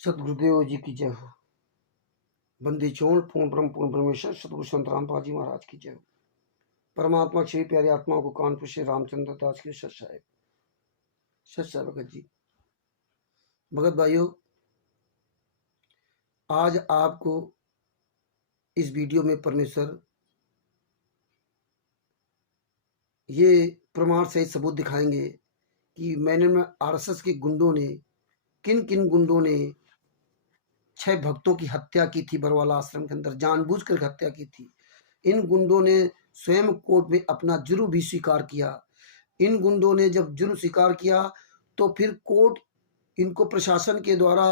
सदगुरुदेव जी की जय हो। बंदी छोड़ पूर्ण ब्रह्म पूर्ण परमेश्वर सदगुरु संत रामपाल जी महाराज की जय हो। परमात्मा श्री प्यारी आत्मा को कानपुर से रामचंद्र दास के सत साहेब भगत जी। भगत भाइयों, आज आपको इस वीडियो में परमेश्वर ये प्रमाण सहित सबूत दिखाएंगे कि मैंने आरएसएस के गुंडों ने किन किन गुंडों ने 6 भक्तों की हत्या की थी। बरवाला आश्रम के अंदर जानबूझकर हत्या की थी। इन गुंडों ने स्वयं कोर्ट में अपना जुर्म भी स्वीकार किया। इन गुंडों ने जब जुर्म स्वीकार किया तो फिर कोर्ट इनको प्रशासन के द्वारा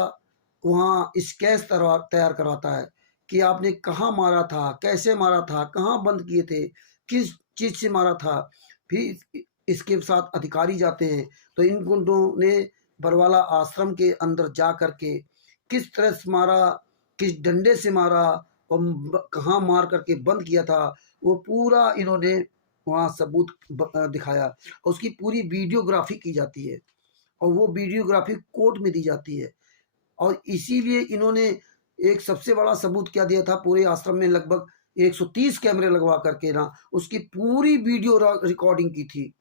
वहाँ स्केच तैयार करवाता है कि आपने कहाँ मारा था, कैसे मारा था, कहाँ बंद किए थे, किस चीज़ से मारा था। फिर इसके साथ अधिकारी जाते हैं तो इन गुंडों ने बरवाला आश्रम के अंदर जा करके किस तरह से मारा, किस डंडे से मारा और कहाँ मार करके बंद किया था, वो पूरा इन्होंने वहाँ सबूत दिखाया। उसकी पूरी वीडियोग्राफी की जाती है और वो वीडियोग्राफी कोर्ट में दी जाती है। और इसीलिए इन्होंने एक सबसे बड़ा सबूत क्या दिया था, पूरे आश्रम में लगभग 130 कैमरे लगवा करके ना उसकी पूरी वीडियो रिकॉर्डिंग की थी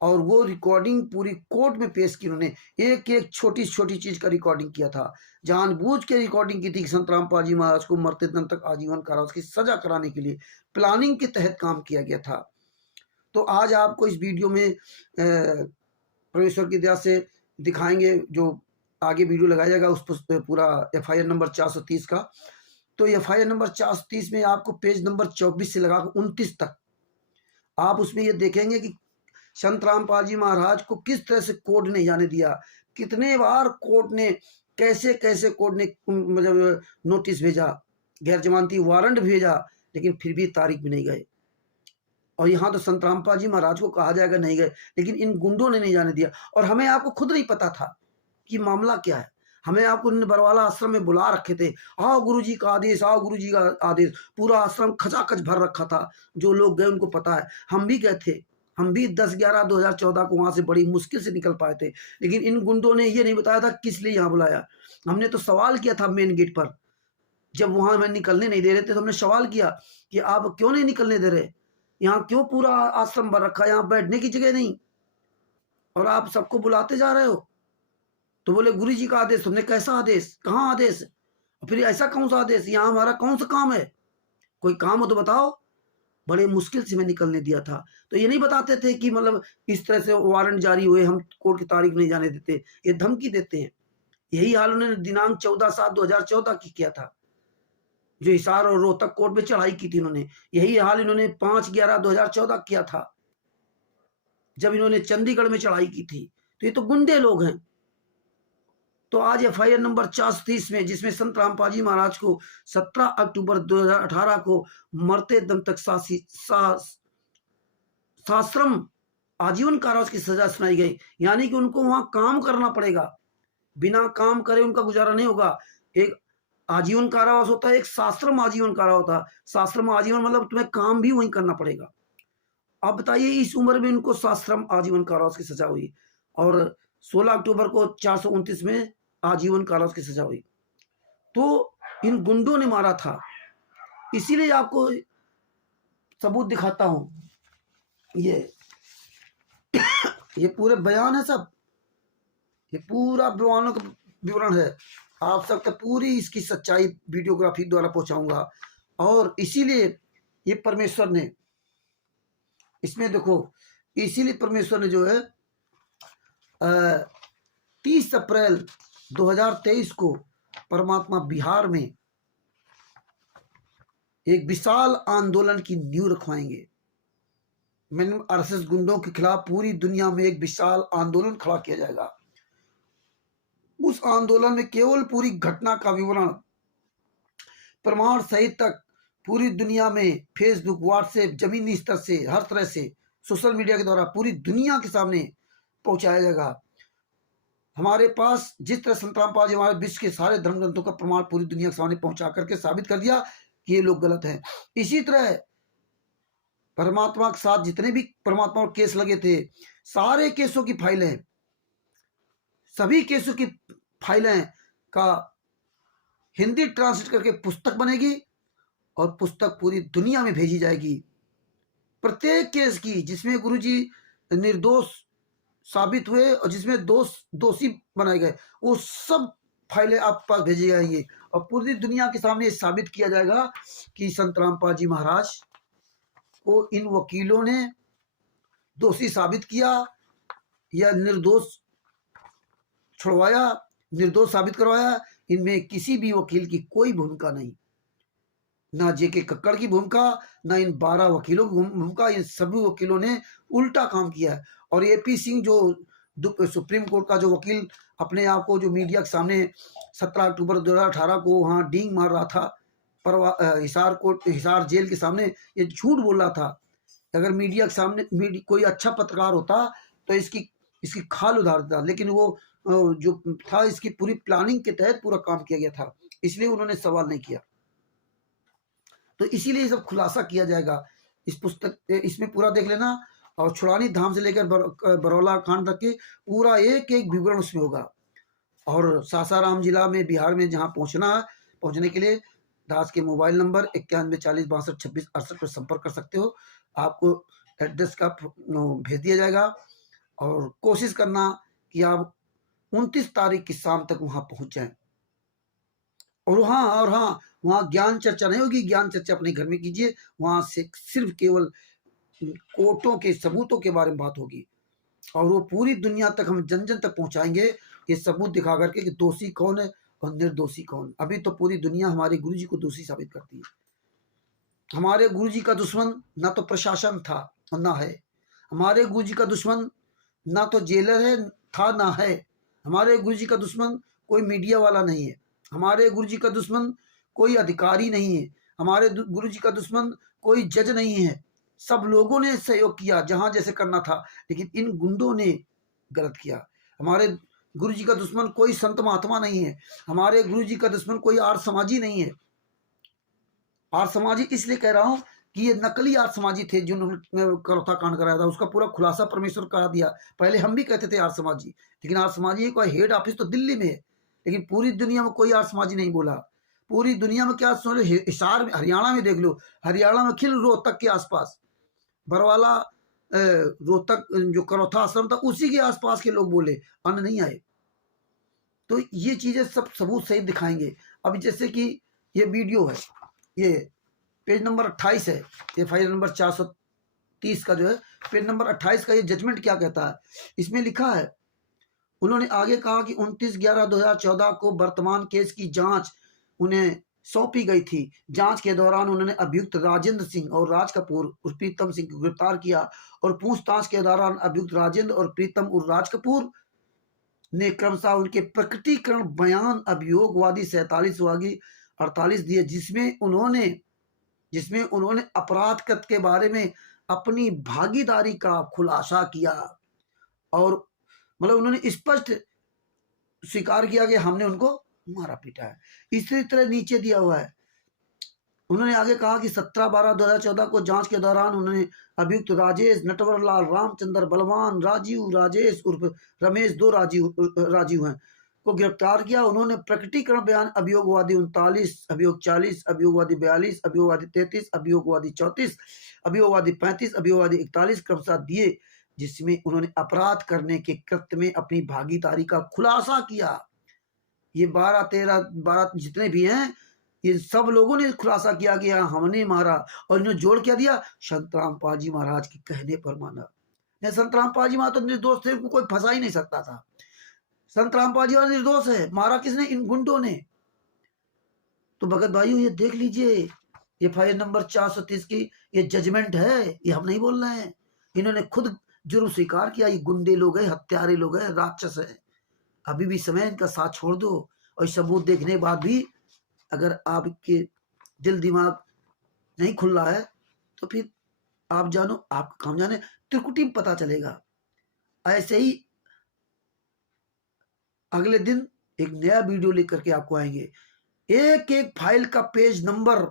और वो रिकॉर्डिंग पूरी कोर्ट में पेश की। उन्होंने एक एक छोटी छोटी चीज का रिकॉर्डिंग किया था, जानबूझ के रिकॉर्डिंग की थी कि संत रामपाल जी महाराज को मरते दम तक आजीवन कारावास की सजा कराने के लिए प्लानिंग के तहत काम किया गया था। तो आज आपको इस वीडियो में परमेश्वर की दया से दिखाएंगे, जो आगे वीडियो लगाया जाएगा उस पर पूरा FIR नंबर 430 का। तो FIR नंबर 430 में आपको पेज नंबर 24 से लगा 29 तक आप उसमें ये देखेंगे कि संत रामपाल जी महाराज को किस तरह से कोर्ट ने जाने दिया, कितने बार कोर्ट ने कैसे कैसे कोर्ट ने मतलब नोटिस भेजा, गैर जमानती वारंट भेजा, लेकिन फिर भी तारीख में नहीं गए। और यहाँ तो संत रामपाल जी महाराज को कहा जाएगा नहीं गए, लेकिन इन गुंडों ने नहीं जाने दिया। और हमें आपको खुद नहीं पता था कि मामला क्या है। हमें आपको बरवाला आश्रम में बुला रखे थे, आओ गुरुजी का आदेश, आओ गुरुजी का आदेश। पूरा आश्रम खचाखच भर रखा था, जो लोग गए उनको पता है। हम भी गए थे, हम भी 10/11/2014 को वहां से बड़ी मुश्किल से निकल पाए थे। लेकिन इन गुंडों ने ये नहीं बताया था किस लिए यहाँ बुलाया। हमने तो सवाल किया था मेन गेट पर, जब वहां हमें निकलने नहीं दे रहे थे तो हमने सवाल किया कि आप क्यों नहीं निकलने दे रहे, यहाँ क्यों पूरा आश्रम भर रखा है, यहाँ बैठने की जगह नहीं और आप सबको बुलाते जा रहे हो। तो बोले गुरु जी का आदेश। हमने कैसा आदेश, कहाँ आदेश, फिर ऐसा कौन सा आदेश, यहाँ हमारा कौन सा काम है, कोई काम हो तो बताओ। बड़े मुश्किल से मैं निकलने दिया था। तो ये नहीं बताते थे कि मतलब इस तरह से वारंट जारी हुए, हम कोर्ट की तारीख नहीं जाने देते, ये धमकी देते हैं। यही हाल उन्होंने दिनांक 14/7/2014 की किया था, जो हिसार और रोहतक कोर्ट में चढ़ाई की थी इन्होंने। यही हाल इन्होंने 5/11/2014 किया था, जब इन्होंने चंडीगढ़ में चढ़ाई की थी। तो ये तो गुंडे लोग हैं। तो आज FIR नंबर 430 में, जिसमें संत रामपाल जी महाराज को 17 अक्टूबर 2018 को मरते दम तक साश्रम आजीवन कारावास की सजा सुनाई गई। यानी कि उनको वहां काम करना पड़ेगा, बिना काम करे उनका गुजारा नहीं होगा। एक आजीवन कारावास होता है, एक साश्रम आजीवन कारावास होता है। साश्रम आजीवन मतलब तुम्हें काम भी वहीं करना पड़ेगा। अब बताइए, इस उम्र में उनको साश्रम आजीवन कारावास की सजा हुई और 16 अक्टूबर को 429 में आजीवन कारावास की सजा हुई। तो इन गुंडों ने मारा था। इसीलिए आपको सबूत दिखाता हूं। ये पूरे बयान है, सब ये पूरा बयानों का विवरण है। आप सब तक पूरी इसकी सच्चाई वीडियोग्राफी द्वारा पहुंचाऊंगा। और इसीलिए ये परमेश्वर ने, इसमें देखो, इसीलिए परमेश्वर ने जो है 30 अप्रैल 2023 को परमात्मा बिहार में एक विशाल आंदोलन की नींव रखवाएंगे। मैंने आरएसएस गुंडों के खिलाफ पूरी दुनिया में एक विशाल आंदोलन खड़ा किया जाएगा। उस आंदोलन में केवल पूरी घटना का विवरण प्रमाण सहित तक पूरी दुनिया में फेसबुक, व्हाट्सएप, जमीनी स्तर से, हर तरह से सोशल मीडिया के द्वारा पूरी दुनिया के सामने पहुंचाया जाएगा। हमारे पास जिस तरह संत रामपाल जी हमारे विश्व के सारे धर्म ग्रंथों का प्रमाण पूरी दुनिया के सामने पहुंचा करके साबित कर दिया कि ये लोग गलत हैं। इसी तरह परमात्मा के साथ जितने भी परमात्मा और केस लगे थे, सारे केसों की फाइलें, सभी केसों की फाइलें का हिंदी ट्रांसलेट करके पुस्तक बनेगी और पुस्तक पूरी दुनिया में भेजी जाएगी। प्रत्येक केस की जिसमें गुरुजी निर्दोष साबित हुए और जिसमें दोषी बनाए गए, वो सब फाइलें आपके पास भेजी जाएंगी और पूरी दुनिया के सामने साबित किया जाएगा कि संत रामपाल जी महाराज को इन वकीलों ने दोषी साबित किया या निर्दोष छुड़वाया, निर्दोष साबित करवाया। इनमें किसी भी वकील की कोई भूमिका नहीं, ना जेके कक्कड़ की भूमिका, ना इन 12 वकीलों की भूमिका। इन सभी वकीलों ने उल्टा काम किया है। और एपी सिंह जो सुप्रीम कोर्ट का जो वकील अपने आप को जो मीडिया के सामने 17 अक्टूबर 2018 को वहाँ डींग मार रहा था हिसार जेल के सामने, ये झूठ बोल रहा था। अगर मीडिया के सामने कोई अच्छा पत्रकार होता तो इसकी खाल उधार देता, लेकिन वो जो था इसकी पूरी प्लानिंग के तहत पूरा काम किया गया था, इसलिए उन्होंने सवाल नहीं किया। तो इसीलिए ये सब खुलासा किया जाएगा इस पुस्तक, इसमें पूरा देख लेना। और छुड़ानी धाम से लेकर बरौला कांड तक के पूरा एक एक विवरण उसमें होगा। और सासाराम जिला में बिहार में जहाँ पहुँचने के लिए दास के मोबाइल नंबर 9140622668 पर संपर्क कर सकते हो। आपको एड्रेस का भेज दिया जाएगा और कोशिश करना कि आप 29 तारीख की शाम तक वहाँ पहुँच जाएं। और हाँ, वहाँ ज्ञान चर्चा नहीं होगी। ज्ञान चर्चा अपने घर में कीजिए। वहाँ से सिर्फ केवल कोर्टों के सबूतों के बारे में बात होगी और वो पूरी दुनिया तक हम जन जन तक पहुँचाएंगे ये सबूत दिखा करके कि दोषी कौन है और निर्दोषी कौन। अभी तो पूरी दुनिया हमारे गुरुजी को दोषी साबित करती है। हमारे गुरुजी का दुश्मन ना तो प्रशासन था और ना है। हमारे गुरुजी का दुश्मन ना तो जेलर है था ना है। हमारे गुरुजी का दुश्मन कोई मीडिया वाला नहीं है। हमारे गुरुजी का दुश्मन कोई अधिकारी नहीं है। हमारे गुरुजी का दुश्मन कोई जज नहीं है। सब लोगों ने सहयोग किया जहां जैसे करना था, लेकिन इन गुंडों ने गलत किया। हमारे गुरुजी का दुश्मन कोई संत महात्मा नहीं है। हमारे गुरुजी का दुश्मन कोई आर्य समाजी नहीं है। आर्य समाजी इसलिए कह रहा हूं कि ये नकली आर्य समाजी थे जिन्होंने करौथा कांड कराया था। उसका पूरा खुलासा परमेश्वर करा दिया। पहले हम भी कहते थे आर्य समाजी, लेकिन आर्य समाजी का हेड ऑफिस तो दिल्ली में है, लेकिन पूरी दुनिया में कोई आर्य समाजी नहीं बोला। पूरी दुनिया में क्या सुन लो, हिसार में, हरियाणा में देख लो, हरियाणा में खिल रोहतक के आसपास बरवाला रोहतक जो करौथा आश्रम था उसी के आसपास के लोग बोले, अन्य नहीं आए। तो ये चीजें सब सबूत सहित दिखाएंगे। अब जैसे कि ये वीडियो है, ये पेज नंबर 28 है, ये फाइल नंबर 430 का जो है पेज नंबर 28 का ये जजमेंट क्या कहता है, इसमें लिखा है। उन्होंने आगे कहा कि 29/11/2014 को वर्तमान केस की जांच उन्हें सौंपी गई थी। जांच के दौरान उन्होंने अभियुक्त राजेंद्र सिंह और राज कपूर उर्फ प्रीतम सिंह को गिरफ्तार किया और पूछताछ के दौरान अभियुक्त राजेंद्र और प्रीतम उर्फ राज कपूर ने क्रमशः उनके प्रकटीकरण बयान अभियोगवादी 47 48 दिए, जिसमें उन्होंने अपराध कृत्य के बारे में अपनी भागीदारी का खुलासा किया और मतलब उन्होंने स्पष्ट स्वीकार किया कि हमने उनको मारा पीटा है। इसी तरह नीचे दिया हुआ है। उन्होंने आगे कहा कि 17/12/2014 को जांच के दौरान उन्होंने अभियुक्त राजेश, नटवर लाल, रामचंद्र, बलवान, राजीव, राजेश उर्फ रमेश, 2 राजीव हैं, को गिरफ्तार किया। उन्होंने प्रकटीकरण बयान अभियोगवादी 39, अभियोग 40, अभियोगवादी 42, अभियोगवादी 33, अभियोगवादी 34, अभियोगवादी 35, अभियोगवादी 41 क्रमशः दिए, जिसमें उन्होंने अपराध करने के कृत्य में अपनी भागीदारी का खुलासा किया। ये 12 जितने भी हैं, ये सब लोगों ने खुलासा किया कि हमने मारा। और इन्होंने जोड़ क्या दिया, संत रामपाल जी महाराज के कहने पर माना। नहीं, संत रामपाल जी महाराज तो निर्दोष थे, उनको कोई फंसा ही नहीं सकता था। संत रामपाल जी महाराज निर्दोष है, मारा किसने, इन गुंडों ने। तो भगत भाइयों ये देख लीजिए, ये फाइल नंबर 430 की ये जजमेंट है, ये हम नहीं बोल रहे हैं। इन्होंने खुद जुर्म स्वीकार किया। ये गुंडे लोग हैं, हत्यारे लोग हैं, राक्षस है। अभी भी समय इनका साथ छोड़ दो। और सबूत देखने के बाद भी अगर आपके दिल दिमाग नहीं खुल रहा है तो फिर आप जानो, आपका काम जाने, त्रिकुटी में पता चलेगा। ऐसे ही अगले दिन एक नया वीडियो लेकर के आपको आएंगे। एक एक फाइल का पेज नंबर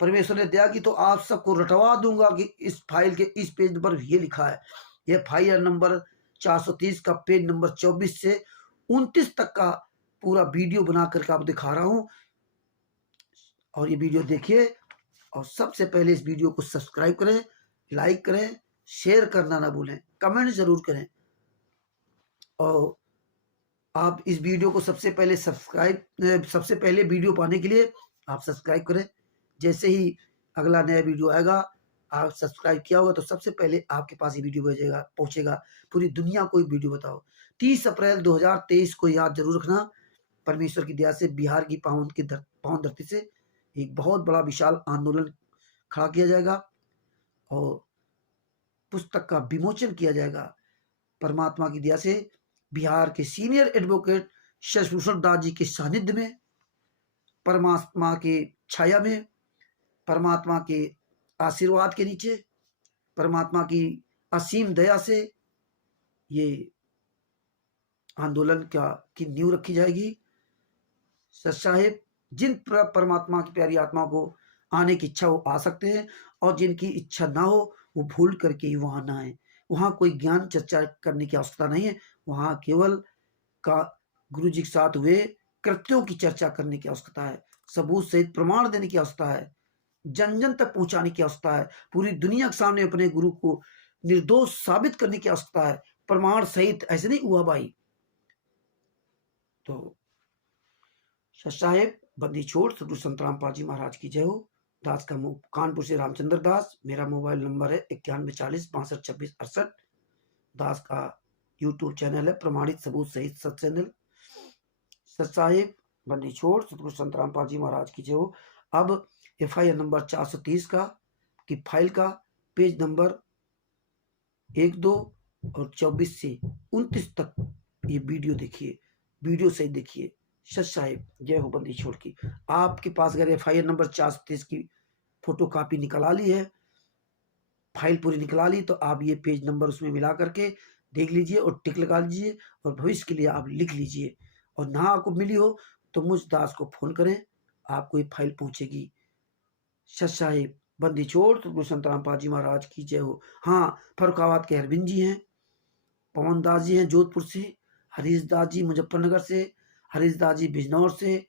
परमेश्वर ने दिया कि तो आप सबको रटवा दूंगा कि इस फाइल के इस पेज पर ये लिखा है। यह फाइल नंबर 430 का पेज नंबर 24 से 29 तक का पूरा वीडियो बना करके आपको दिखा रहा हूँ, और ये वीडियो देखिए। और सबसे पहले इस वीडियो को सब्सक्राइब करें, लाइक करें, शेयर करना ना भूलें, कमेंट जरूर करें। और आप इस वीडियो को सबसे पहले वीडियो पाने के लिए आप सब्सक्राइब करें। जैसे ही अगला नया वीडियो आएगा, आप सब्सक्राइब किया होगा तो सबसे पहले आपके पास ये वीडियो पहुंचेगा। पूरी दुनिया को वीडियो बताओ। 30 अप्रैल 2023 को याद जरूर रखना। परमेश्वर की दया से बिहार की पावन धरती से एक बहुत बड़ा विशाल आंदोलन खड़ा किया जाएगा और पुस्तक का विमोचन किया जाएगा। परमात्मा की दया से बिहार के सीनियर एडवोकेट शशिभूषण दास जी के सानिध्य में, परमात्मा के छाया में, परमात्मा के आशीर्वाद के नीचे, परमात्मा की असीम दया से ये आंदोलन की नींव रखी जाएगी। सच साहेब, जिन परमात्मा की प्यारी आत्मा को आने की इच्छा हो आ सकते हैं, और जिनकी इच्छा ना हो वो भूल करके ही वहां ना आए। वहां कोई ज्ञान चर्चा करने की आवश्यकता नहीं है। वहां केवल गुरु जी के साथ हुए कृत्यों की चर्चा करने की आवश्यकता है। सबूत सहित प्रमाण देने की आवश्यकता है। जन जन तक पहुंचाने की आवश्यकता है। पूरी दुनिया के सामने अपने गुरु को निर्दोष साबित करने की आवश्यकता है, प्रमाण सहित। ऐसे नहीं हुआ भाई। तो सच साहेब, बंदी छोड़ सतगुरु संत रामपाल जी महाराज की जय हो। दास का कानपुर से रामचंद्र दास। मेरा मोबाइल नंबर है 9140 622668। दास का यूट्यूब चैनल है प्रमाणित सबूत सहित सत्संग। सच साहेब, बंदी छोड़ सतगुरु संत रामपाल जी महाराज की जय हो। अब FIR नंबर 430 की फाइल का पेज नंबर 1, 2 और 24 से 29 तक ये वीडियो देखिए, वीडियो सही देखिए। सच साहेब, जय हो बंदी छोड़ की। आपके पास अगर FIR नंबर 430 की फोटो कॉपी निकला ली है, फाइल पूरी निकला ली, तो आप ये पेज नंबर उसमें मिला करके देख लीजिए और टिक लगा लीजिए, और भविष्य के लिए आप लिख लीजिए। और ना आपको मिली हो तो मुझ दास को फोन करें, आपको ये फाइल पहुंचेगी। सच साहिब, बंदी छोड़ सतगुरु संत रामपाल जी महाराज की जय हो। हाँ, फरुखाबाद के अरविंद जी हैं, पवन दास जी हैं जोधपुर से, हरीश दास जी मुजफ्फरनगर से, हरीश दास जी बिजनौर से,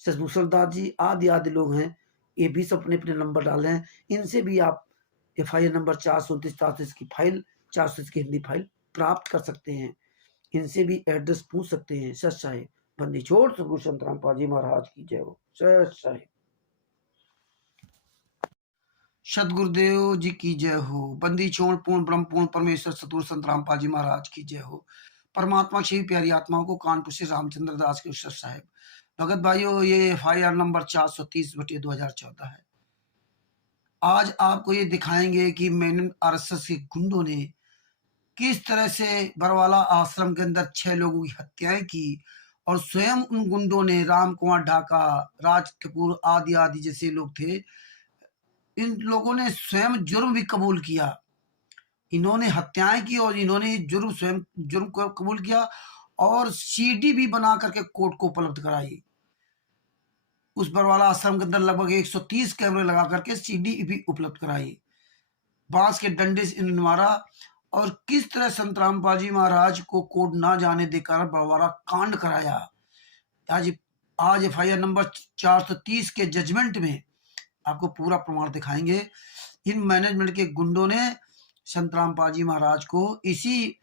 शशिभूषण दास जी आदि आदि लोग हैं। ये भी सब अपने अपने नंबर डाले हैं। इनसे भी आप FIR नंबर 429 की फाइल, 430 की हिंदी फाइल प्राप्त कर सकते हैं। इनसे भी एड्रेस पूछ सकते हैं। सच साहिब, बंदी छोड़ सतगुरु संत रामपाल जी महाराज की जय हो। सच साहिब, सदगुरुदेव जी की जय हो। बंदी छोड़ पूर्ण ब्रह्म पूर्ण परमेश्वर सतगुरु संत रामपाल जी महाराज की जय हो। परमात्मा की प्यारी आत्माओं को कानपुर से रामचंद्र दास के सच साहिब। भगत भाइयों, ये FIR नंबर 430/2014 है। आज आपको ये दिखाएंगे कि मैंने RSS के गुंडों ने किस तरह से बरवाला आश्रम के अंदर 6 लोगों की हत्याएं की, और स्वयं उन गुंडों ने राम कुमार ढाका, राज कपूर आदि आदि जैसे लोग थे, इन लोगों ने स्वयं जुर्म भी कबूल किया। इन्होंने हत्याएं की और इन्होंने स्वयं जुर्म को कबूल किया, और CD भी बना करके कोर्ट को उपलब्ध कराई। उस बरवाला आश्रम के अंदर लगभग 130 कैमरे लगा करके CD भी उपलब्ध कराई। बांस के डंडे से इन्होंने मारा, और किस तरह संत रामपाल जी महाराज को कोर्ट ना जाने देकर बड़वारा कांड कराया। आज FIR नंबर 430 के जजमेंट में आपको पूरा प्रमाण दिखाएंगे। इन मैनेजमेंट के गुंडों ने संत रामपाल जी महाराज को इसी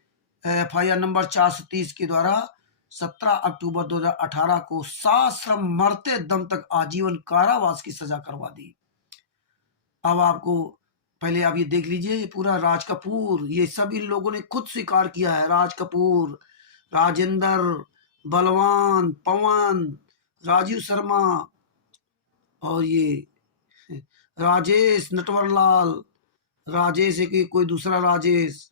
FIR नंबर 430 के द्वारा 17 अक्टूबर 2018 को साश्रम मरते दम तक आजीवन कारावास की सजा करवा दी। अब आपको पहले आप ये देख लीजिए, ये पूरा राज कपूर, ये सब इन लोगों ने खुद स्वीकार किया है। राज कपूर, राजेंद्र, बलवान, पवन, राजीव शर्मा, और ये राजेश, नटवरलाल, राजेश है कि कोई दूसरा राजेश,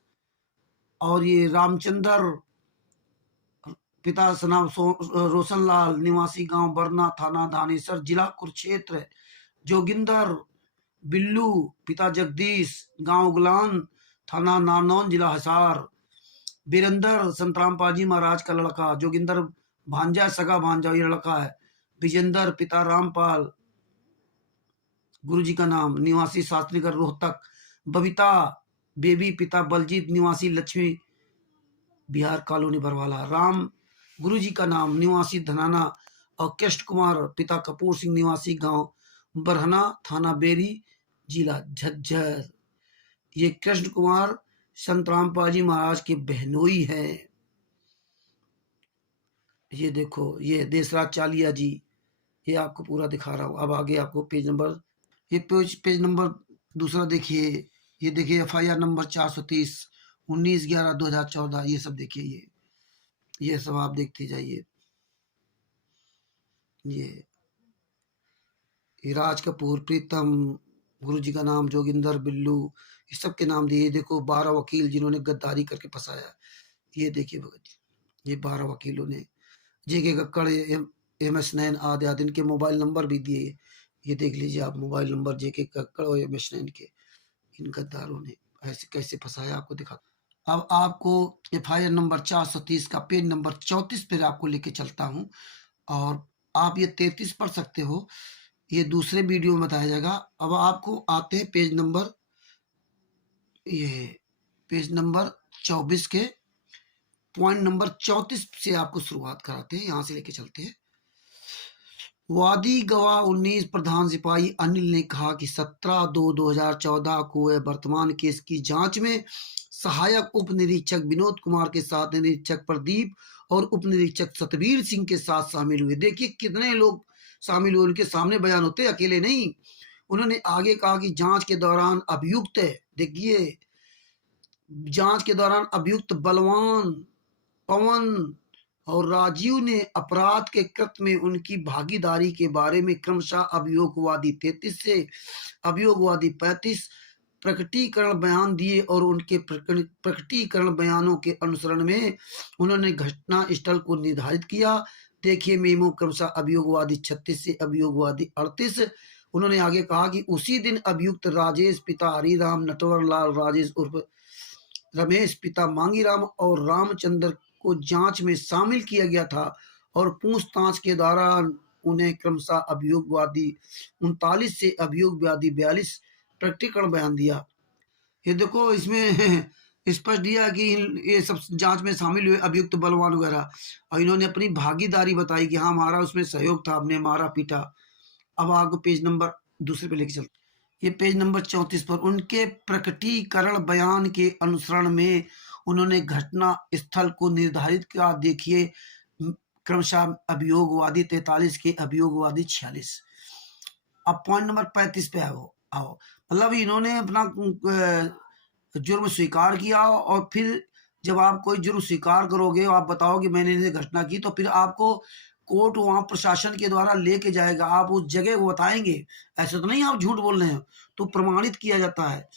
और ये रामचंद्र, पिता नाम रोशनलाल, निवासी गांव बरना, थाना धानेसर, जिला कुरुक्षेत्र। जोगिंदर, बिल्लू, पिता जगदीश, गांव गुलान, थाना नारनौल, जिला हिसार। वीरेंद्र, संत रामपाल जी महाराज का लड़का। जोगिंदर भांजा, सगा भांजा ये लड़का है। विजेंद्र, पिता रामपाल, गुरुजी का नाम, निवासी शास्त्रीगढ़ रोहतक। बबीता बेबी, पिता बलजीत, निवासी लक्ष्मी बिहार कॉलोनी बरवाला। राम गुरु जी का नाम निवासी धनाना और कृष्ण कुमार पिता कपूर सिंह निवासी गांव बरहना थाना बेरी जिला झज्जर। ये कृष्ण कुमार संत रामपाल जी महाराज के बहनोई है। ये देखो ये देसराज चालिया जी, ये आपको पूरा दिखा रहा हूँ। अब आगे आपको पेज नंबर, ये पेज नंबर दूसरा देखिए। ये देखिए FIR नंबर 430 19/11/2014। ये सब देखिए, ये सब आप देखते जाइए। ये राज कपूर, प्रीतम, गुरु जी का नाम जोगिंदर, बिल्लू, ये सब के नाम दिए। देखो 12 वकील जिन्होंने गद्दारी करके फंसाया। ये देखिए भगत जी, ये 12 वकीलों ने, JK कक्कड़, MS नैन आदि आदि, इनके मोबाइल नंबर भी दिए। ये देख लीजिए आप मोबाइल नंबर JK कक्कड़ और MS नैन के। इन गद्दारों ने ऐसे कैसे फंसाया आपको दिखा। अब आपको FIR नंबर 430 का पेज नंबर 34 पर आपको लेके चलता हूँ, और आप ये 33 पढ़ सकते हो, ये दूसरे वीडियो में बताया जाएगा। अब आपको आते हैं पेज नंबर, ये पेज नंबर 24 के पॉइंट नंबर 34 से आपको शुरुआत कराते हैं, यहां से लेके चलते हैं। वादी गवाह 19 प्रधान सिपाही अनिल ने कहा कि 17/2/2014 को वह वर्तमान केस की जांच में सहायक उप निरीक्षक विनोद कुमार के साथ निरीक्षक प्रदीप और उप निरीक्षक सतबीर सिंह के साथ शामिल हुए। देखिए कितने लोग शामिल हुए, उनके सामने बयान होते, अकेले नहीं। उन्होंने आगे कहा कि जांच के दौरान अभियुक्त, देखिए जांच के दौरान अभियुक्त बलवान, पवन और राजीव ने अपराध के कृत्य में उनकी भागीदारी के बारे में क्रमशः अभियोगवादी 33 से अभियोगवादी 35 प्रकटीकरण बयान दिए, और उनके प्रकटीकरण बयानों के अनुसरण में उन्होंने घटना स्थल को निर्धारित किया। देखिए मेमो क्रमशः अभियोगवादी 36 से अभियोगवादी 38। उन्होंने आगे कहा कि उसी दिन अभियुक्त राजेश पिता हरिराम नटवर लाल राजेश उर्फ रमेश पिता मांगीराम और रामचंद्र को जांच में शामिल किया गया था, और पूछताछ के दौरान उन्हें क्रमशः अभियोगवादी 39 से अभियोगवादी 42 प्रकटीकरण बयान दिया। ये देखो इसमें स्पष्ट दिया कि ये सब जांच में शामिल हुए अभियुक्त बलवान वगैरह, और इन्होंने अपनी भागीदारी बताई कि हाँ हमारा उसमें सहयोग था, हमने मारा पीटा। अब आपको पेज नंबर दूसरे पे लेके चलते, ये पेज नंबर 34 पर उनके प्रकटीकरण बयान के अनुसरण में उन्होंने घटना स्थल को निर्धारित किया। देखिए क्रमशः अभियोगवादी 43 के अभियोगवादी 46। अब पॉइंट नंबर 35 पे आओ मतलब इन्होंने अपना जुर्म स्वीकार किया, और फिर जब आप कोई जुर्म स्वीकार करोगे और आप बताओगे मैंने ये घटना की, तो फिर आपको कोर्ट वहां प्रशासन के द्वारा लेके जाएगा, आप उस जगह को बताएंगे। ऐसा तो नहीं आप झूठ बोल रहे हो, तो प्रमाणित किया जाता है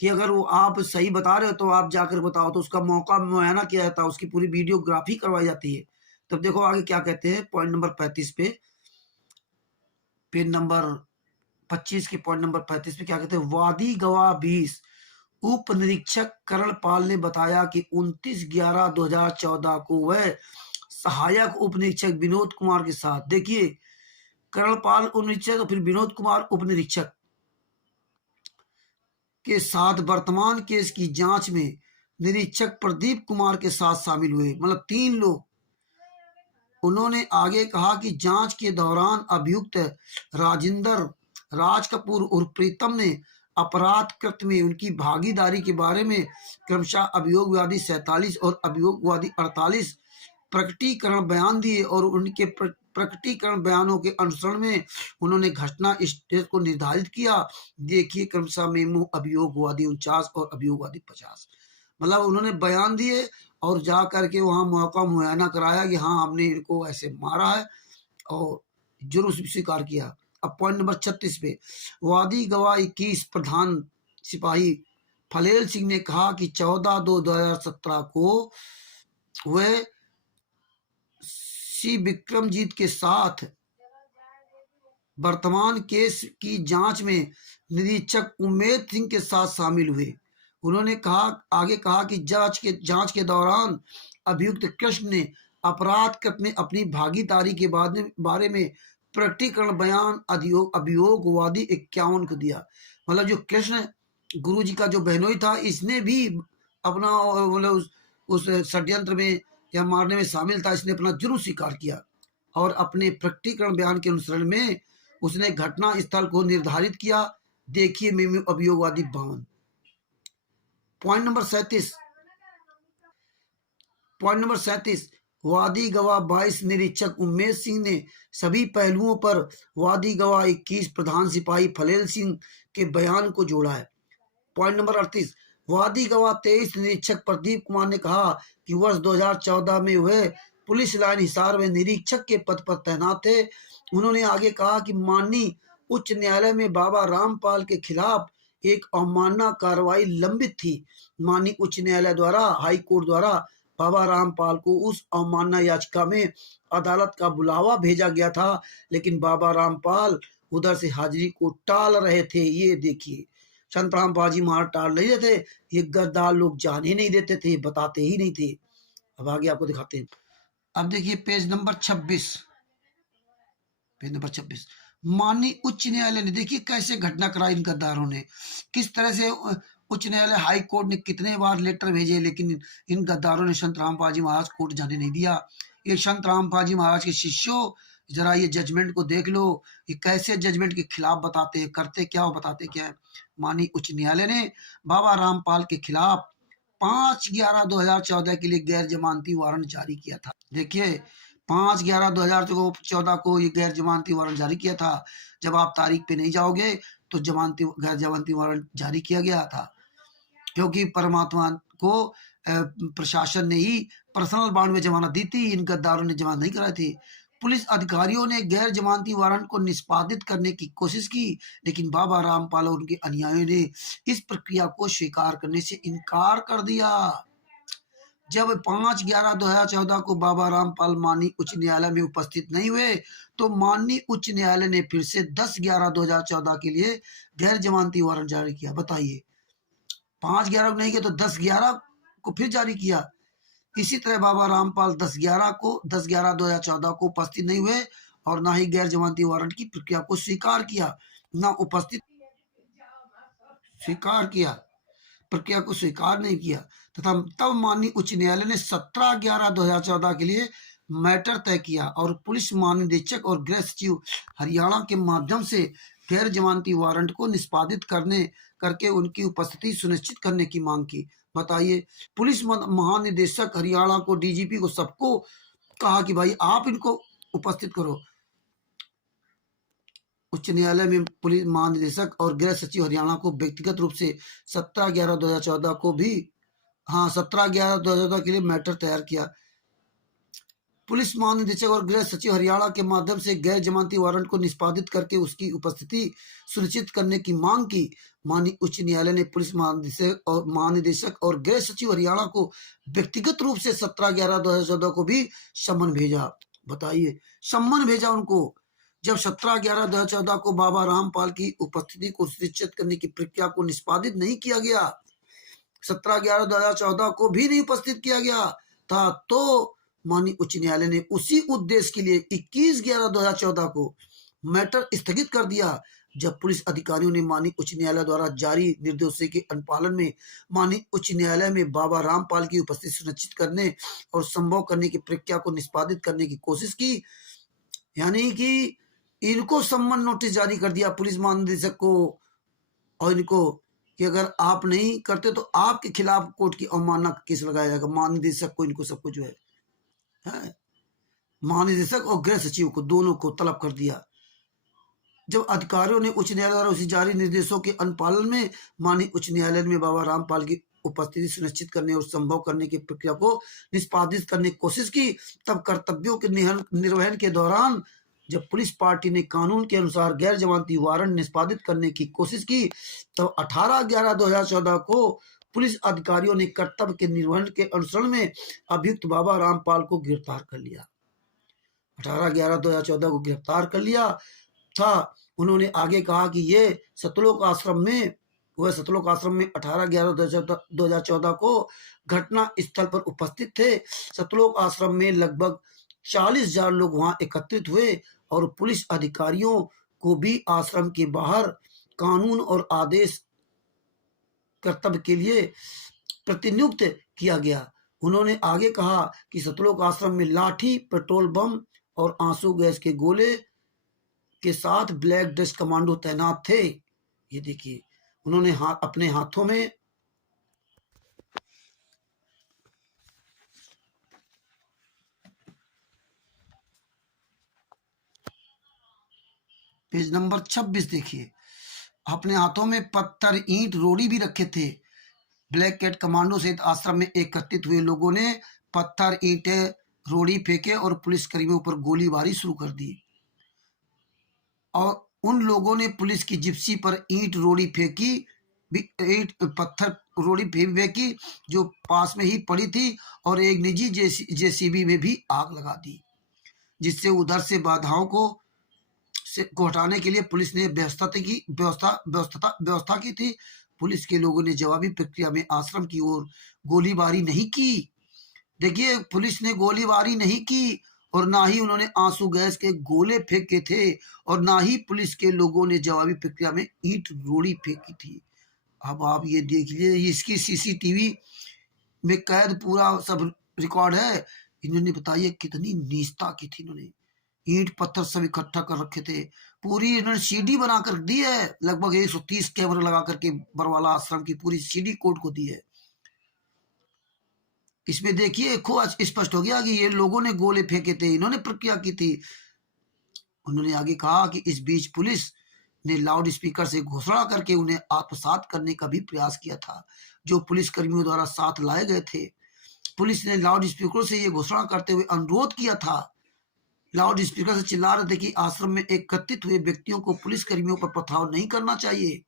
कि अगर वो आप सही बता रहे हो तो आप जाकर बताओ, तो उसका मौका मुआयना किया जाता है, उसकी पूरी वीडियोग्राफी करवाई जाती है। तब देखो आगे क्या कहते हैं पॉइंट नंबर 35 पे, पेज नंबर 25 के पॉइंट नंबर 35 पे क्या कहते हैं। वादी गवाह 20 उप निरीक्षक करणपाल ने बताया कि 29/11/2014 को वह सहायक उप निरीक्षक विनोद कुमार के साथ, देखिए करणपाल उप निरीक्षक और फिर विनोद कुमार उप निरीक्षक के साथ वर्तमान केस की जांच में निरीक्षक प्रदीप कुमार के साथ शामिल हुए, मतलब 3 लोग। उन्होंने आगे कहा कि जांच के दौरान अभियुक्त राजिंदर राज कपूर और प्रीतम ने अपराध कृत्य में उनकी भागीदारी के बारे में क्रमशः अभियोगवादी 47 और अभियोगवादी 48 प्रकटीकरण बयान दिए, और उनके प्रकटीकरण बयानों के अनुसरण में उन्होंने घटना स्थल को निर्धारित किया। देखिए क्रमशः मेमो अभियोगवादी 49 और अभियोगवादी 50। मतलब उन्होंने बयान दिए और जा करके वहां मौका मुआयना कराया कि हाँ हमने इनको ऐसे मारा है, और जुर्म स्वीकार किया। अब पॉइंट नंबर 36 पे वादी गवाह 21 प्रधान सिपाही फलेल सिंह ने कहा कि 14/2/2017 को वह सी विक्रमजीत के साथ वर्तमान केस की जांच में निरीक्षक उमेद सिंह के साथ शामिल हुए। उन्होंने आगे कहा कि जांच के दौरान अभियुक्त कृष्ण ने अपराध कृत्य में अपनी भागीदारी के बारे में प्रकटीकरण बयान अभियोगवादी 51 को दिया। मतलब जो कृष्ण गुरु जी का जो बहनोई था, इसने भी अपना मतलब उस षड्यंत्र में या मारने में शामिल था, इसने अपना जुर्म स्वीकार किया और अपने प्रकटीकरण बयान के अनुसरण में उसने घटना स्थल को निर्धारित किया। देखिए मेमो अभियोगवादी 52। Point number 37। पॉइंट नंबर 37, वादी गवाह 22 निरीक्षक उमेश सिंह ने सभी पहलुओं पर वादी गवाह 21 प्रधान सिपाही फलेल सिंह के बयान को जोड़ा है। पॉइंट नंबर 38, वादी गवाह 23 निरीक्षक प्रदीप कुमार ने कहा कि वर्ष 2014 में वह पुलिस लाइन हिसार में निरीक्षक के पद पर तैनात थे। उन्होंने आगे कहा कि माननीय उच्च न्यायालय में बाबा रामपाल के खिलाफ एक अवमानना कार्रवाई लंबित थी। माननीय उच्च न्यायालय द्वारा हाई कोर्ट द्वारा बाबा रामपाल को उस अवमानना याचिका में अदालत का बुलावा भेजा गया था, लेकिन बाबा रामपाल उधर से हाजिरी को टाल रहे थे। ये देखिए, संत रामपाल जी महाराज टाल नहीं रहे थे, ये गद्दार लोग जाने नहीं देते थे, बताते ही नहीं थे। अब आगे आपको दिखाते हैं। अब देखिए पेज नंबर 26। पेज नंबर 26, माननीय उच्च न्यायालय ने, देखिए कैसे घटना कराई इन गद्दारों ने, किस तरह से उच्च न्यायालय हाई कोर्ट ने कितने बार लेटर भेजे, लेकिन इन गद्दारों ने संत रामपाल जी महाराज कोर्ट जाने नहीं दिया। ये संत रामपाल जी महाराज के शिष्यों, जरा ये जजमेंट को देख लो, ये कैसे जजमेंट के खिलाफ बताते हैं, करते क्या हो बताते क्या है। माननीय उच्च न्यायालय ने बाबा रामपाल के खिलाफ 5/11/2014 के लिए गैर जमानती वारंट जारी किया था। देखिए 5/11/2014 को ये गैर जमानती वारंट जारी किया था। जब आप तारीख पे नहीं जाओगे तो गैर जमानती वारंट जारी किया गया था, क्योंकि परमात्मा को प्रशासन ने ही पर्सनल बॉन्ड में जमानत दी थी, इन गद्दारों ने जमानत नहीं कराई थी। पुलिस अधिकारियों ने गैर जमानती वारंट को निष्पादित करने की कोशिश की, लेकिन बाबा रामपाल और उनके अनुयायियों ने इस प्रक्रिया को स्वीकार करने से इनकार कर दिया। जब 5/11/2014 को बाबा रामपाल माननीय उच्च न्यायालय में उपस्थित नहीं हुए, तो माननीय उच्च न्यायालय ने फिर से 10/11/2014 के लिए गैर जमानती वारंट जारी किया। बताइए, 5/11 को नहीं किया तो 10/11 को फिर जारी किया। इसी तरह बाबा रामपाल 10/11/2014 को उपस्थित नहीं हुए और ना ही गैर जमानती वारंट की प्रक्रिया को स्वीकार किया, ना उपस्थित स्वीकार किया, प्रक्रिया को स्वीकार नहीं किया, तथा तब माननीय उच्च न्यायालय ने 17/11/2014 के लिए मैटर तय किया और पुलिस महानिदेशक और गृह सचिव हरियाणा के माध्यम से गैर जमानती वारंट को निष्पादित करके उनकी उपस्थिति सुनिश्चित करने की मांग की। बताइए, पुलिस महानिदेशक हरियाणा को, डीजीपी को, सबको कहा कि भाई आप इनको उपस्थित करो। उच्च न्यायालय में पुलिस महानिदेशक और गृह सचिव हरियाणा को व्यक्तिगत रूप से 17/11/2014 को भी 17/11/2014 के लिए मैटर तैयार किया। पुलिस महानिदेशक और गृह सचिव हरियाणा के माध्यम से गैर जमानती वारंट को निष्पादित करके उसकी उपस्थिति सुनिश्चित करने की मांग की। माननीय उच्च न्यायालय ने पुलिस महानिदेशक और गृह सचिव हरियाणा को व्यक्तिगत रूप से 17/11/2014 को भी सम्मन भेजा। बताइए, सम्मन भेजा उनको। जब 17/11/2014 को बाबा रामपाल की उपस्थिति को सुनिश्चित करने की प्रक्रिया को निष्पादित नहीं किया गया, 17/11/2014 को भी नहीं उपस्थित किया गया था, तो माननीय उच्च न्यायालय ने उसी उद्देश्य के लिए 21/11/2014 को मैटर स्थगित कर दिया। जब पुलिस अधिकारियों ने माननीय उच्च न्यायालय द्वारा जारी निर्देशों के अनुपालन में माननीय उच्च न्यायालय में बाबा रामपाल की उपस्थिति सुनिश्चित करने और संभव करने की प्रक्रिया को निष्पादित करने की कोशिश की, यानी कि इनको सम्मन नोटिस जारी कर दिया पुलिस महानिदेशक को और इनको कि अगर आप नहीं करते तो आपके खिलाफ कोर्ट की अवमानना केस लगाया जाएगा। महानिदेशक को, इनको सबको जो है महानिदेशक और गृह सचिव को, दोनों को तलब कर दिया। जब अधिकारियों ने उच्च न्यायालय द्वारा उसी जारी निर्देशों के अनुपालन में माननीय उच्च न्यायालय में बाबा रामपाल की उपस्थिति सुनिश्चित करने और संभव करने की प्रक्रिया को निष्पादित करने की कोशिश की, तब कर्तव्यों के निर्वहन के दौरान जब पुलिस पार्टी ने कानून के अनुसार गैर जमानती वारंट निष्पादित करने की कोशिश की, तब 18/11/2014 को पुलिस अधिकारियों ने कर्तव्य के निर्वहन के अनुसरण में अभियुक्त बाबा रामपाल को गिरफ्तार कर लिया। 18/11/2014 को गिरफ्तार कर लिया था। उन्होंने आगे कहा कि ये सतलोक आश्रम में 18/11/2014 को घटना स्थल पर उपस्थित थे। सतलोक आश्रम में लगभग 40,000 लोग वहां एकत्रित हुए और पुलिस अधिकारियों को भी आश्रम के बाहर कानून और आदेश कर्तव्य के लिए प्रतिनियुक्त किया गया। उन्होंने आगे कहा कि सतलोक आश्रम में लाठी, पेट्रोल बम और आंसू गैस के गोले के साथ ब्लैक ड्रेस कमांडो तैनात थे। ये देखिए, उन्होंने अपने हाथों में पेज नंबर 26 देखिए, अपने हाथों में पत्थर, ईंट, रोड़ी भी रखे थे। ब्लैक कैट कमांडो सहित आश्रम में एकत्रित हुए लोगों ने पत्थर, ईंटें, रोड़ी फेंके और पुलिस कर्मियों पर गोलीबारी शुरू कर दी। और उन लोगों ने पुलिस की जिप्सी पर ईंट रोड़ी फेंकी, ईंट पत्थर रोड़ी फेंकी जो पास में ही पड़ी थी, और एक निजी जेसीबी में भी आग लगा दी, जिससे उधर से बाधाओं को हटाने के लिए पुलिस ने व्यवस्था की थी। पुलिस के लोगों ने जवाबी प्रक्रिया में आश्रम की ओर गोलीबारी नहीं की। देखिए, पुलिस ने गोलीबारी नहीं की और ना ही उन्होंने आंसू गैस के गोले फेंके थे, और ना ही पुलिस के लोगों ने जवाबी प्रक्रिया में ईंट रोड़ी फेंकी थी। अब आप ये देख लीजिए, इसकी सीसीटीवी में कैद पूरा सब रिकॉर्ड है। इन्होंने बताइए कितनी नीचता की थी। इन्होंने ईंट पत्थर सब इकट्ठा कर रखे थे। पूरी इन्होंने सीडी बना कर दी है, लगभग 130 कैमरे लगा करके बरवाला आश्रम की पूरी सीडी कोर्ट को दी है। इसमें देखिए खूब स्पष्ट हो गया कि ये लोगों ने गोले फेंके थे, इन्होंने प्रक्रिया की थी। उन्होंने आगे कहा कि इस बीच पुलिस ने लाउड स्पीकर से घोषणा करके उन्हें आत्मसात करने का भी प्रयास किया था, जो पुलिस कर्मियों द्वारा साथ लाए गए थे। पुलिस ने लाउड स्पीकर से ये घोषणा करते हुए अनुरोध किया था, लाउड स्पीकर से चिल्ला रहे थे कि आश्रम में एकत्रित हुए व्यक्तियों को पुलिस कर्मियों पर पथराव नहीं करना चाहिए।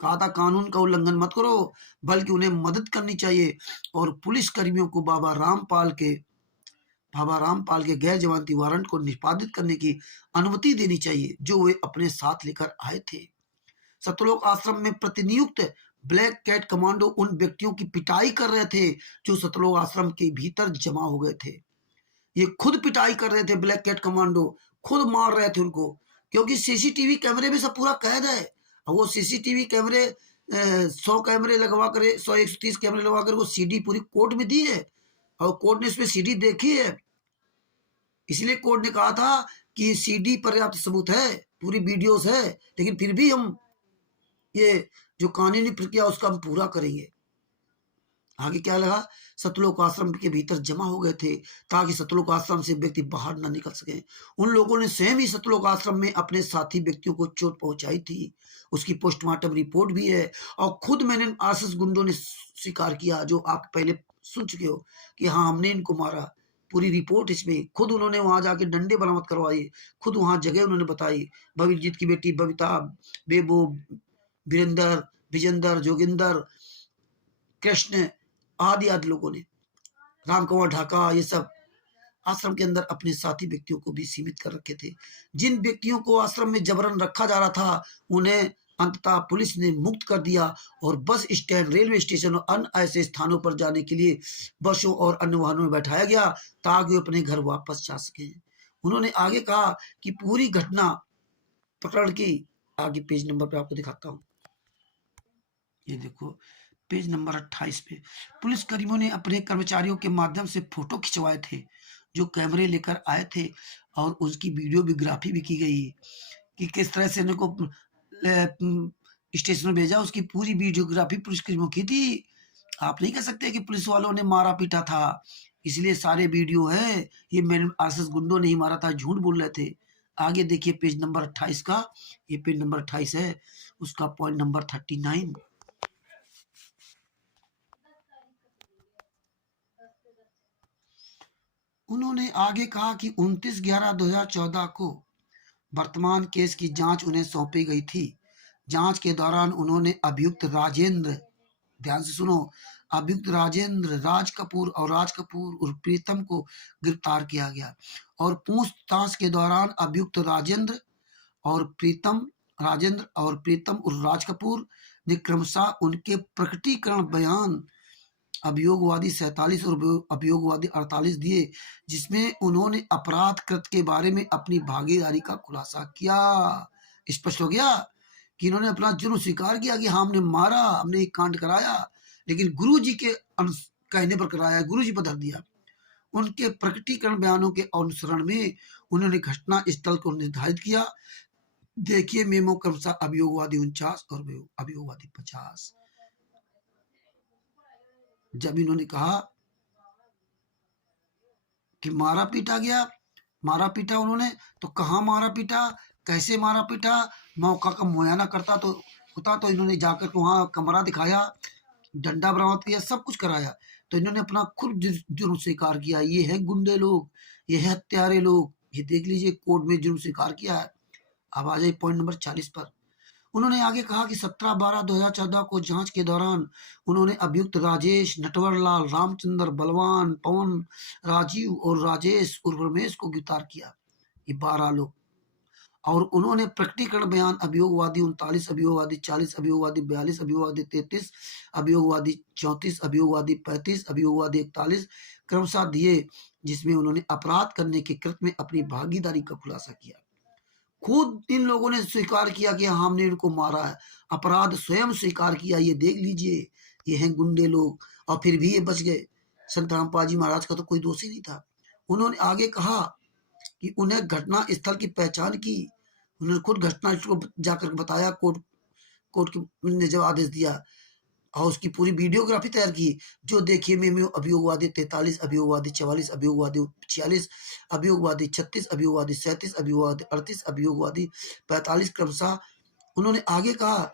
कहा था कानून का उल्लंघन मत करो, बल्कि उन्हें मदद करनी चाहिए, और पुलिस कर्मियों को बाबा रामपाल के गैर जमानती वारंट को निष्पादित करने की अनुमति देनी चाहिए, जो वे अपने साथ लेकर आए थे। सतलोक आश्रम में प्रतिनियुक्त ब्लैक कैट कमांडो उन व्यक्तियों की पिटाई कर रहे थे जो सतलोक आश्रम के भीतर जमा हो गए थे। ये खुद पिटाई कर रहे थे, ब्लैक कैट कमांडो खुद मार रहे थे उनको, क्योंकि सीसीटीवी कैमरे में सब पूरा कैद है। और वो सीसीटीवी कैमरे 100 कैमरे लगवा कर 130 कैमरे लगवा कर वो सीडी पूरी कोर्ट में दी है, और कोर्ट ने इसमें सीडी देखी है। इसलिए कोर्ट ने कहा था कि सीडी पर्याप्त सबूत है, पूरी वीडियोस है, लेकिन फिर भी हम ये जो कानूनी प्रक्रिया उसका हम पूरा करेंगे। आगे क्या लगा, सतलोक आश्रम के भीतर जमा हो गए थे ताकि सतलोक आश्रम से व्यक्ति बाहर न निकल सके। उन लोगों ने स्वयं ही सतलोक आश्रम में अपने साथी व्यक्तियों को चोट पहुंचाई थी। उसकी पोस्टमार्टम रिपोर्ट भी है, और खुद मैंने आरएसएस गुंडों ने स्वीकार किया, जो आप पहले सुन चुके हो कि हाँ हमने इनको मारा। पूरी रिपोर्ट इसमें, खुद उन्होंने वहां जाके डंडे बरामद करवाए, खुद वहां जगह उन्होंने बताई। भविजीत की बेटी बबीता, बेबो, वीरेंद्र, विजेंद्र, जोगिंदर, कृष्ण आदि आदि लोगों ने, राम कुमार ढाका, ये सब आश्रम के अंदर अपने साथी व्यक्तियों को भी सीमित कर रखे थे। जिन व्यक्तियों को आश्रम में जबरन रखा जा रहा था उन्हें अंततः पुलिस ने मुक्त कर दिया, और बस स्टैंड, रेलवे स्टेशन और अन्य ऐसे स्थानों पर जाने के लिए बसों और अन्य वाहनों में बैठाया गया ताकि वे अपने घर वापस जा सके। उन्होंने आगे कहा कि पूरी घटना प्रकरण की, आगे पेज नंबर पे आपको दिखाता हूँ, ये देखो पेज नंबर 28 पे, पुलिस कर्मियों ने अपने कर्मचारियों के माध्यम से फोटो खिंचवाए थे जो कैमरे लेकर आए थे, और उसकी वीडियोग्राफी भी की गई कि किस तरह से उनको स्टेशन में भेजा। उसकी पूरी वीडियोग्राफी पुलिस कर्मियों की थी। आप नहीं कह सकते कि पुलिस वालों ने मारा पीटा था, इसलिए सारे वीडियो है। ये मैंने आरएसएस गुंडों ने ही मारा था, झूठ बोल रहे थे। आगे देखिए पेज नंबर 28 का, ये पेज नंबर 28 है, उसका पॉइंट नंबर 39। उन्होंने आगे कहा कि 29/11/2014 को वर्तमान केस की जांच उन्हें सौंपी गई थी। जांच के दौरान उन्होंने अभियुक्त राजेंद्र, ध्यान से सुनो, अभियुक्त राजेंद्र, राज कपूर और राज कपूर और प्रीतम को गिरफ्तार किया गया, और पूछताछ के दौरान अभियुक्त राजेंद्र और प्रीतम और राज कपूर ने क्रमशः उनके प्रकटीकरण बयान अभियोगवादी 47 और अभियोगवादी 48 दिए, जिसमें उन्होंने अपराध कृत्य के बारे में अपनी भागीदारी का खुलासा किया। स्पष्ट हो गया कि इन्होंने अपना जुर्म स्वीकार किया कि हाँ हमने मारा, हमने एक कांड कराया, लेकिन गुरु जी के कहने पर कराया, गुरुजी पर धर दिया। उनके प्रकटीकरण बयानों के अनुसरण में उन्होंने घटना स्थल को निर्धारित किया। देखिए मेमो क्रमशः अभियोगवादी 49 और अभियोगवादी 50। जब इन्होंने कहा कि मारा पीटा गया, मारा पीटा उन्होंने, तो कहाँ मारा पीटा, कैसे मारा पीटा, मौका का मुआयना करता तो होता, तो इन्होंने जाकर वहां कमरा दिखाया, डंडा बरामद किया, सब कुछ कराया। तो इन्होंने अपना खुद जुर्म स्वीकार किया। ये है गुंडे लोग, ये है हत्यारे लोग। ये देख लीजिए कोर्ट में जुर्म स्वीकार किया है। अब आ जाइए पॉइंट नंबर 40 पर। उन्होंने आगे कहा कि 17/12/2014 को जांच के दौरान उन्होंने अभियुक्त राजेश, नटवर लाल, रामचंद्र, बलवान, पवन, राजीव और राजेश उर्फ रमेश को गिरफ्तार किया। ये 12 लोग। और उन्होंने प्रकटीकरण बयान अभियोगवादी 39, अभियोगवादी 40, अभियोगवादी 42, अभियोगवादी 33, अभियोगवादी 34, अभियोगवादी 35, अभियोगवादी 41 क्रमशः दिए, जिसमें उन्होंने अपराध करने के कृत्य में अपनी भागीदारी का खुलासा किया। खुद इन लोगों ने स्वीकार किया कि हमने इनको मारा है, अपराध स्वयं स्वीकार किया। ये देख लीजिए, ये हैं गुंडे लोग, और फिर भी ये बच गए। संत रामपाल जी महाराज का तो कोई दोष ही नहीं था। उन्होंने आगे कहा कि उन्हें घटना स्थल की पहचान की। उन्होंने खुद घटना स्थल को जाकर बताया। कोर्ट ने जब आदेश दिया और उसकी पूरी वीडियोग्राफी तैयार की। जो देखिए मेमो अभियोगवादी 43, अभियोगवादी 44, अभियोगवादी 46, अभियोगवादी 36, अभियोगवादी 37, अभियोगवादी 38, अभियोगवादी 45 क्रमशः। उन्होंने आगे कहा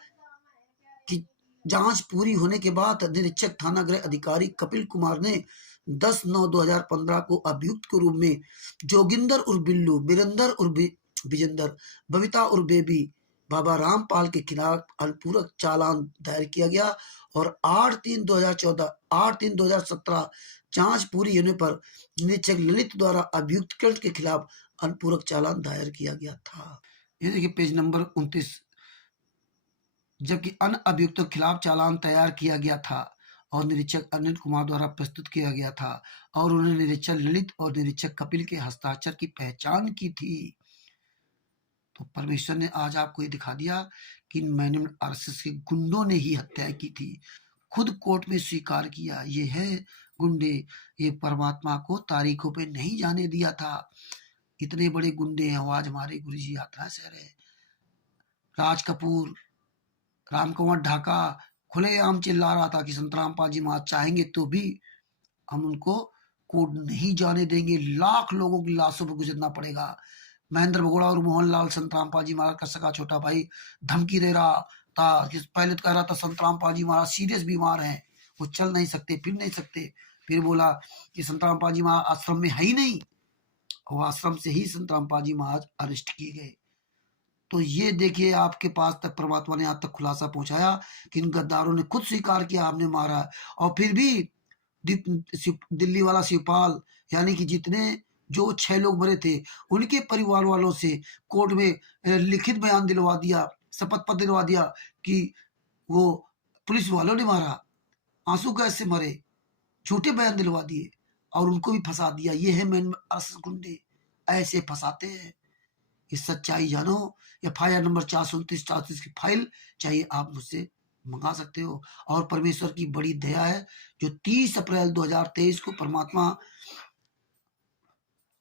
कि जांच पूरी होने के बाद निरीक्षक थाना गृह अधिकारी कपिल कुमार ने 10/9/2015 को अभियुक्त के रूप में जोगिंदर उर्फ बिल्लू, बीरेंदर उर्फ विजेंदर, बबीता उर्फ बेबी, बाबा रामपाल के खिलाफ अनुपूरक चालान दायर किया गया। और 8/3/2017 जांच पूरी होने पर निरीक्षक ललित द्वारा अभियुक्त के खिलाफ अनुपूरक चालान दायर किया गया था। ये देखिए पेज नंबर 29। जबकि अन्य अभियुक्तों के खिलाफ चालान तैयार किया गया था और निरीक्षक अनिल कुमार द्वारा प्रस्तुत किया गया था, और उन्होंने निरीक्षक ललित और निरीक्षक कपिल के हस्ताक्षर की पहचान की थी। तो परमेश्वर ने आज आपको ये दिखा दिया कि मैंने आरएसएस के गुंडों ने ही हत्या की थी। खुद कोर्ट में स्वीकार किया। ये है गुंडे। ये परमात्मा को तारीखों पे नहीं जाने दिया था। इतने बड़े गुंडे हैं। आज हमारे गुरुजी यात्रा से रहे। राज कपूर, राम कुमार ढाका खुलेआम चिल्ला रहा था कि संत रामपाल जी महाराज चाहेंगे तो भी हम उनको कोर्ट नहीं जाने देंगे, लाख लोगों की लाशों पर गुजरना पड़ेगा। महेंद्र बगोड़ा और मोहनलाल संत रामपाल जी महाराज का सगा छोटा भाई धमकी दे रहा था। पहले तो कह रहा था संत रामपाल जी महाराज सीरियस बीमार हैं, वो चल नहीं सकते, फिर नहीं सकते। फिर बोला कि संत रामपाल जी महाराज आश्रम में है ही नहीं। वो आश्रम से ही संत रामपाल जी महाराज अरेस्ट किए गए। तो ये देखिए आपके पास तक परमात्मा ने आज तक खुलासा पहुंचाया कि इन गद्दारों ने खुद स्वीकार किया हमने मारा। और फिर भी दिल्ली वाला शिवपाल, यानी कि जितने जो 6 लोग मरे थे उनके परिवार वालों से कोर्ट में लिखित बयान दिलवा दिया, शपथ पत्र दिलवा दिया कि वो पुलिस वालों ने मारा, आंसू गैस से मरे, झूठे बयान दिलवा दिए और उनको भी फंसा दिया। ये है मैन गुंडे, ऐसे फंसाते हैं। ये सच्चाई जानो। FIR नंबर 429 की फाइल चाहिए आप मुझसे मंगा सकते हो। और परमेश्वर की बड़ी दया है जो 30 अप्रैल 2023 को परमात्मा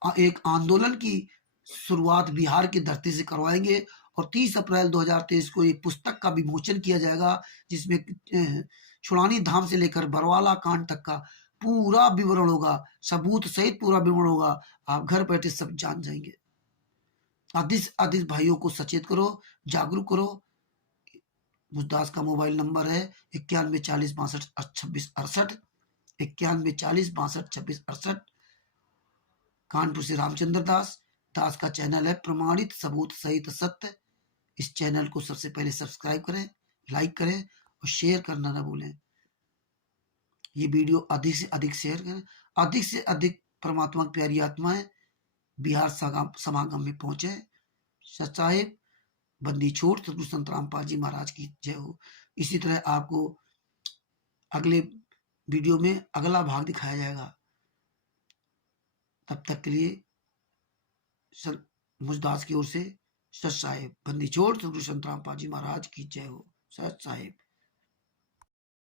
एक आंदोलन की शुरुआत बिहार की धरती से करवाएंगे। और 30 अप्रैल 2023 को एक पुस्तक का विमोचन किया जाएगा जिसमें छुड़ानी धाम से लेकर बरवाला कांड तक का पूरा विवरण होगा, सबूत सहित पूरा विवरण होगा। आप घर बैठे सब जान जाएंगे। अधिक भाइयों को सचेत करो, जागरूक करो। मुझदास का मोबाइल नंबर है 9140625668, 9140625668। कानपुर से रामचंद्र दास का चैनल है प्रमाणित सबूत सहित सत्य। इस चैनल को सबसे पहले सब्सक्राइब करें, लाइक करें और शेयर करना ना भूलें। ये वीडियो अधिक से अधिक शेयर करें। अधिक से अधिक परमात्मा की प्यारी आत्माएं बिहार समागम में पहुंचे। सच्चाई बंदी छोड़ सतगुरु संत रामपाल जी महाराज की जय हो। इसी तरह आपको अगले वीडियो में अगला भाग दिखाया जाएगा। तब तक के लिए मुझदास की ओर से सत साहेब बंदी छोड़ सतगुरु संत रामपाल जी महाराज की जय हो। सत साहेब।